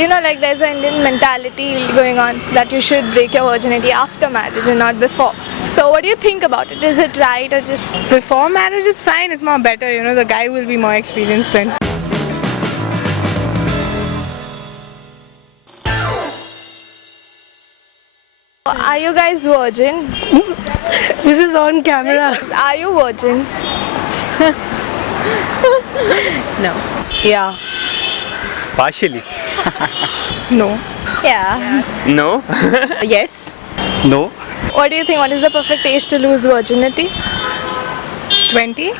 you know, like there's an Indian mentality going on that you should break your virginity after marriage and not before. So what do you think about it? Is it right or just... Before marriage, it's fine. It's more better. You know, the guy will be more experienced then. Are you guys virgin? This is on camera. Are you virgin? No. Yeah. Partially. No. Yeah. No. Yes. No. What do you think? What is the perfect age to lose virginity? 20?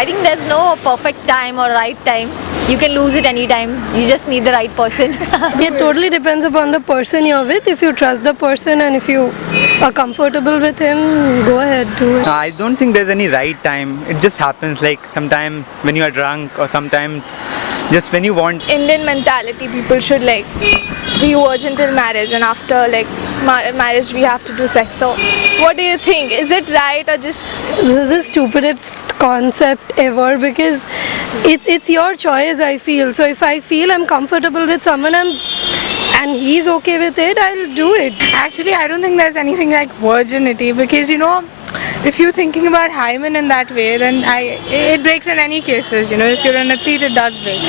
I think there's no perfect time or right time. You can lose it anytime. You just need the right person. It totally depends upon the person you're with. If you trust the person and if you are comfortable with him, go ahead, do it. I don't think there's any right time. It just happens like sometime when you are drunk or sometime just when you want. Indian mentality, people should like be virgin till marriage, and after like marriage we have to do sex. So what do you think? Is it right or just... This is the stupidest concept ever because it's your choice, I feel. So if I feel I'm comfortable with someone and he's okay with it, I'll do it. Actually, I don't think there's anything like virginity because, you know, if you're thinking about hymen in that way, then it breaks in any cases. You know, if you're an athlete, it does break.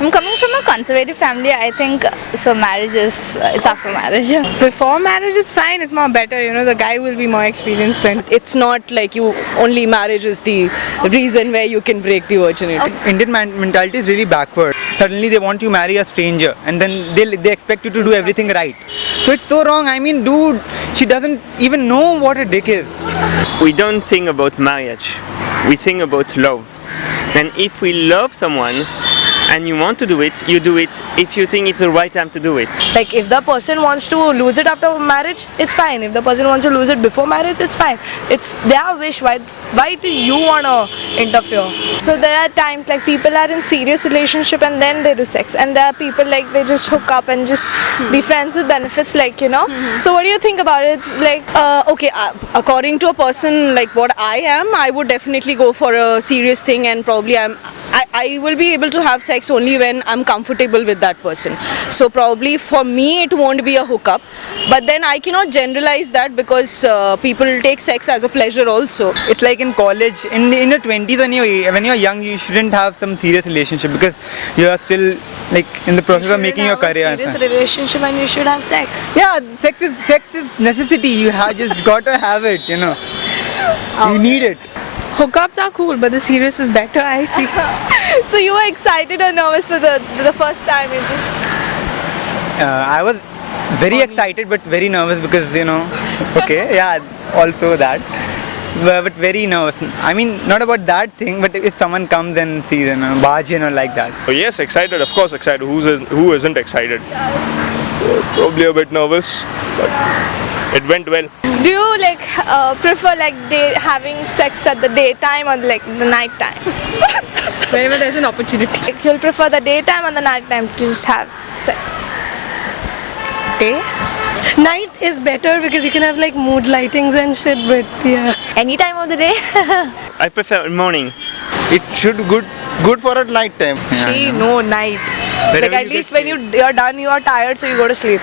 I'm coming from a conservative family. I think so. Marriage is it's after marriage. Before marriage, it's fine. It's more better. You know, the guy will be more experienced then. It's not like you only marriage is the reason where you can break the virginity. Indian mentality is really backward. Suddenly they want you to marry a stranger and then they expect you to do everything right. So it's so wrong. I mean, dude, she doesn't even know what a dick is. We don't think about marriage, we think about love. And if we love someone and you want to do it, you do it if you think it's the right time to do it. Like if the person wants to lose it after marriage, it's fine. If the person wants to lose it before marriage, it's fine. It's their wish. Why do you want to interfere? So there are times like people are in serious relationship and then they do sex, and there are people like they just hook up and just be friends with benefits, like, you know. So what do you think about it? It's like According to a person like what I am, I would definitely go for a serious thing, and probably I will be able to have sex only when I'm comfortable with that person. So probably for me it won't be a hookup, but then I cannot generalize that because people take sex as a pleasure also. It's like in college, in your 20s when you're young, you shouldn't have some serious relationship because you are still like in the process of making your career. Serious relationship and you should have sex. Yeah, sex is necessity. You have just got to have it, you know. You need it. Hookups are cool, but the serious is better, I see. so you were excited or nervous for the first time? You just... I was very excited but very nervous because, you know, okay, yeah, also that. But very nervous. I mean, not about that thing, but if someone comes and sees, you know, bargain or like that. Oh yes, excited, of course excited. Who isn't excited? Probably a bit nervous, but it went well. Do you like prefer like having sex at the daytime or like the night time? Whenever there's an opportunity. Like you'll prefer the daytime or the night time to just have sex? Day? Night is better because you can have like mood lightings and shit, but yeah. Any time of the day. I prefer morning. It should good for at night time. No night. Like at least when you're done, you are tired, so you go to sleep.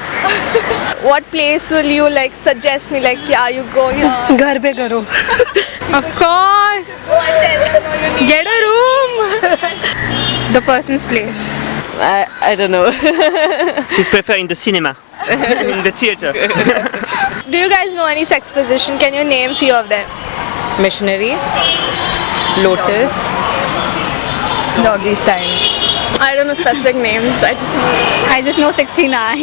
What place will you like suggest me? Like, yeah, you go here. Ghar pe karo. Of course. Get a room. The person's place. I don't know. She's prefer in the cinema, in the theater. Do you guys know any sex position? Can you name few of them? Missionary, lotus, doggy style. I don't know specific names. I just know 69.